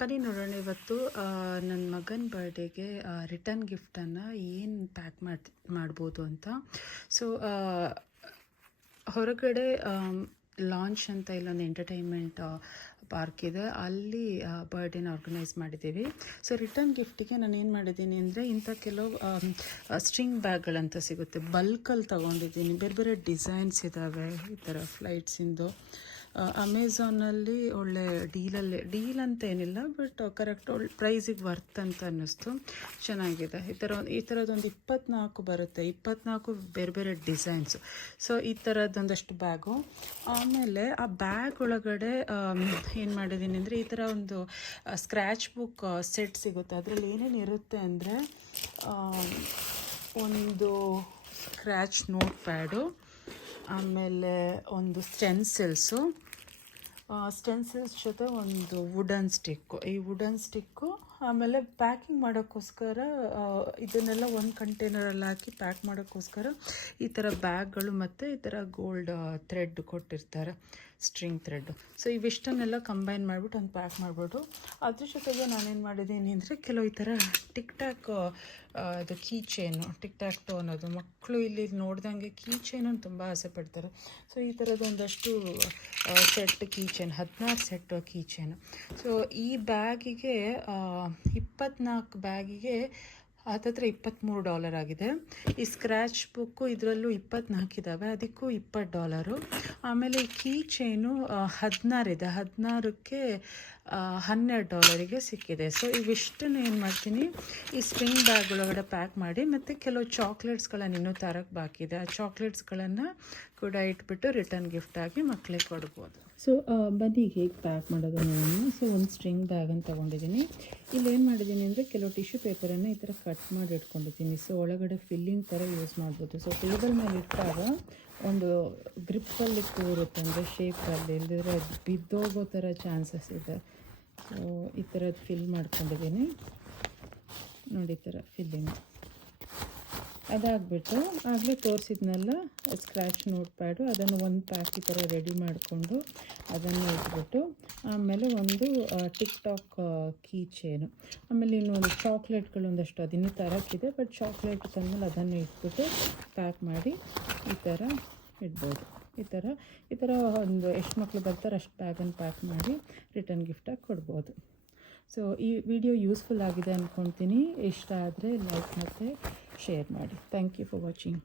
ಬನ್ನಿ ನೋಡೋಣ ಇವತ್ತು ನನ್ನ ಮಗನ ಬರ್ಡೇಗೆ ರಿಟರ್ನ್ ಗಿಫ್ಟನ್ನು ಏನು ಪ್ಯಾಕ್ ಮಾಡ್ಬೋದು ಅಂತ. ಸೊ ಹೊರಗಡೆ ಲಾಂಚ್ ಅಂತ ಇಲ್ಲೊಂದು ಎಂಟರ್ಟೈನ್ಮೆಂಟ್ ಪಾರ್ಕ್ ಇದೆ, ಅಲ್ಲಿ ಬರ್ಡೇನ ಆರ್ಗನೈಸ್ ಮಾಡಿದ್ದೀವಿ. ಸೊ ರಿಟರ್ನ್ ಗಿಫ್ಟಿಗೆ ನಾನು ಏನು ಮಾಡಿದ್ದೀನಿ ಅಂದರೆ, ಇಂಥ ಕೆಲವು ಸ್ಟ್ರಿಂಗ್ ಬ್ಯಾಗ್ಗಳಂತ ಸಿಗುತ್ತೆ, ಬಲ್ಕಲ್ಲಿ ತೊಗೊಂಡಿದ್ದೀನಿ. ಬೇರೆ ಬೇರೆ ಡಿಸೈನ್ಸ್ ಇದ್ದಾವೆ, ಈ ಥರ ಫ್ಲೈಟ್ಸಿಂದು. ಅಮೆಝಾನಲ್ಲಿ ಒಳ್ಳೆ ಡೀಲ್ ಅಂತ ಏನಿಲ್ಲ, ಬಟ್ ಕರೆಕ್ಟ್ ಒಳ್ಳೆ ಪ್ರೈಸಿಗೆ ವರ್ತ್ ಅಂತ ಅನ್ನಿಸ್ತು. ಚೆನ್ನಾಗಿದೆ. ಈ ಥರದ್ದೊಂದು 24 ಬರುತ್ತೆ, 24 ಬೇರೆ ಬೇರೆ ಡಿಸೈನ್ಸು. ಸೊ ಈ ಥರದ್ದೊಂದಷ್ಟು ಬ್ಯಾಗು. ಆಮೇಲೆ ಆ ಬ್ಯಾಗ್ ಒಳಗಡೆ ಏನು ಮಾಡಿದ್ದೀನಿ ಅಂದರೆ, ಈ ಥರ ಒಂದು ಸ್ಕ್ರ್ಯಾಚ್ ಬುಕ್ ಸೆಟ್ ಸಿಗುತ್ತೆ. ಅದರಲ್ಲಿ ಏನೇನು ಇರುತ್ತೆ ಅಂದರೆ, ಒಂದು ಸ್ಕ್ರ್ಯಾಚ್ ನೋಟ್ ಪ್ಯಾಡು, ಆಮೇಲೆ ಒಂದು ಸ್ಟೆನ್ಸಿಲ್ಸ್ ಜೊತೆ ಒಂದು ವುಡನ್ ಸ್ಟಿಕ್ಕು. ಈ ವುಡನ್ ಸ್ಟಿಕ್ಕು ಆಮೇಲೆ ಪ್ಯಾಕಿಂಗ್ ಮಾಡೋಕ್ಕೋಸ್ಕರ ಇದನ್ನೆಲ್ಲ ಒಂದು ಕಂಟೈನರಲ್ಲಿ ಹಾಕಿ ಪ್ಯಾಕ್ ಮಾಡೋಕ್ಕೋಸ್ಕರ ಈ ಥರ ಬ್ಯಾಗ್ಗಳು ಮತ್ತು ಈ ಥರ ಗೋಲ್ಡ್ ಥ್ರೆಡ್ ಕೊಟ್ಟಿರ್ತಾರೆ, ಸ್ಟ್ರಿಂಗ್ ಥ್ರೆಡ್. ಸೊ ಇವಿಷ್ಟನ್ನೆಲ್ಲ ಕಂಬೈನ್ ಮಾಡಿಬಿಟ್ಟು ಒಂದು ಪ್ಯಾಕ್ ಮಾಡಿಬಿಟ್ಟು, ಅದ್ರ ಜೊತೆಗೆ ನಾನೇನು ಮಾಡಿದ್ದೀನಿ ಅಂದರೆ, ಕೆಲವು ಈ ಥರ ಟಿಕ್ ಟ್ಯಾಕ್ ಇದು ಕೀ ಚೈನು, ಟಿಕ್ ಟ್ಯಾಕ್ ಟೋ ಅನ್ನೋದು, ಮಕ್ಕಳು ಇಲ್ಲಿ ನೋಡ್ದಂಗೆ ಕೀ ಚೈನನ್ನು ತುಂಬ ಆಸೆ ಪಡ್ತಾರೆ. ಸೊ ಈ ಥರದ್ದೊಂದಷ್ಟು set key chain, 16 set key chain. So ಈ ಬ್ಯಾಗಿಗೆ 24 ಬ್ಯಾಗಿಗೆ ಹತ್ತತ್ರ $23 ಆಗಿದೆ. ಈ ಸ್ಕ್ರ್ಯಾಚ್ ಬುಕ್ಕು ಇದರಲ್ಲೂ 24 ಇದ್ದಾವೆ, ಅದಕ್ಕೂ $20. ಆಮೇಲೆ ಈ ಕೀ ಚೈನು 16 ಇದೆ, 16ಕ್ಕೆ $12 ಸಿಕ್ಕಿದೆ. ಸೊ ಇವಿಷ್ಟನ್ನು ಏನು ಮಾಡ್ತೀನಿ, ಈ ಸ್ಟ್ರಿಂಗ್ ಬ್ಯಾಗ್ ಒಳಗಡೆ ಪ್ಯಾಕ್ ಮಾಡಿ, ಮತ್ತು ಕೆಲವು ಚಾಕ್ಲೇಟ್ಸ್ಗಳನ್ನು ಇನ್ನೂ ತರಕ್ಕೆ ಬಾಕಿ ಇದೆ, ಆ ಚಾಕ್ಲೇಟ್ಸ್ಗಳನ್ನು ಕೂಡ ಇಟ್ಬಿಟ್ಟು ರಿಟರ್ನ್ ಗಿಫ್ಟಾಗಿ ಮಕ್ಕಳಿಗೆ ಕೊಡ್ಬೋದು. ಸೊ ಬನ್ನಿ ಹೇಗೆ ಪ್ಯಾಕ್ ಮಾಡೋದು ನೋಡೋಣ. ಸೊ ಒಂದು ಸ್ಟ್ರಿಂಗ್ ಬ್ಯಾಗನ್ನು ತೊಗೊಂಡಿದ್ದೀನಿ. ಇಲ್ಲಿ ಏನು ಮಾಡಿದ್ದೀನಿ ಅಂದರೆ, ಕೆಲವು ಟಿಶ್ಯೂ ಪೇಪರನ್ನು ಈ ಥರ ಕಟ್ ಮಾಡಿ ಇಟ್ಕೊಂಡಿದ್ದೀನಿ. ಸೊ ಒಳಗಡೆ ಫಿಲ್ಲಿಂಗ್ ಥರ ಯೂಸ್ ಮಾಡ್ಬೋದು. ಸೊ ಟೇಬಲ್ ಮೇಲೆ ಇಟ್ಟಾಗ ಒಂದು ಗ್ರಿಪ್ಪಲ್ಲಿ ಕೂರುತ್ತೆ, ಅಂದರೆ ಶೇಪಲ್ಲಿ, ಇಲ್ಲದಿದ್ರೆ ಬಿದ್ದೋಗೋ ಥರ ಚಾನ್ಸಸ್ ಇದೆ. ಸೊ ಈ ಥರದ್ದು ಫಿಲ್ ಮಾಡ್ಕೊಂಡಿದ್ದೀನಿ ನೋಡಿ, ಈ ಥರ ಫಿಲ್ಲಿಂಗ್. ಅದಾಗ್ಬಿಟ್ಟು ಆಗಲೇ ತೋರಿಸಿದ್ನಲ್ಲ ಸ್ಕ್ರ್ಯಾಚ್ ನೋಟ್ ಪ್ಯಾಡು, ಅದನ್ನು ಒಂದು ಪ್ಯಾಕ್ ಈ ಥರ ರೆಡಿ ಮಾಡಿಕೊಂಡು ಅದನ್ನು ಇಟ್ಬಿಟ್ಟು, ಆಮೇಲೆ ಒಂದು ಟಿಕ್ ಟಾಕ್ ಕೀ ಚೈನು, ಆಮೇಲೆ ಇನ್ನೊಂದು ಚಾಕ್ಲೇಟ್ಗಳು ಒಂದಷ್ಟು ಅದಿನ್ನೂ ತರೋಕ್ಕಿದೆ, ಬಟ್ ಚಾಕ್ಲೇಟ್ ತಂದಮೇಲೆ ಅದನ್ನು ಇಟ್ಬಿಟ್ಟು ಪ್ಯಾಕ್ ಮಾಡಿ ಈ ಥರ ಇಡ್ಬೋದು. ಈ ಥರ ಒಂದು ಎಷ್ಟು ಮಕ್ಕಳು ಬರ್ತಾರೆ ಅಷ್ಟು ಬ್ಯಾಗನ್ನು ಪ್ಯಾಕ್ ಮಾಡಿ ರಿಟರ್ನ್ ಗಿಫ್ಟಾಗಿ ಕೊಡ್ಬೋದು. ಸೊ ಈ ವಿಡಿಯೋ ಯೂಸ್ಫುಲ್ ಆಗಿದೆ ಅಂದ್ಕೊಳ್ತೀನಿ. ಇಷ್ಟ ಆದರೆ ಲೈಕ್ ಮತ್ತು ಶೇರ್ ಮಾಡಿ. Thank you for watching.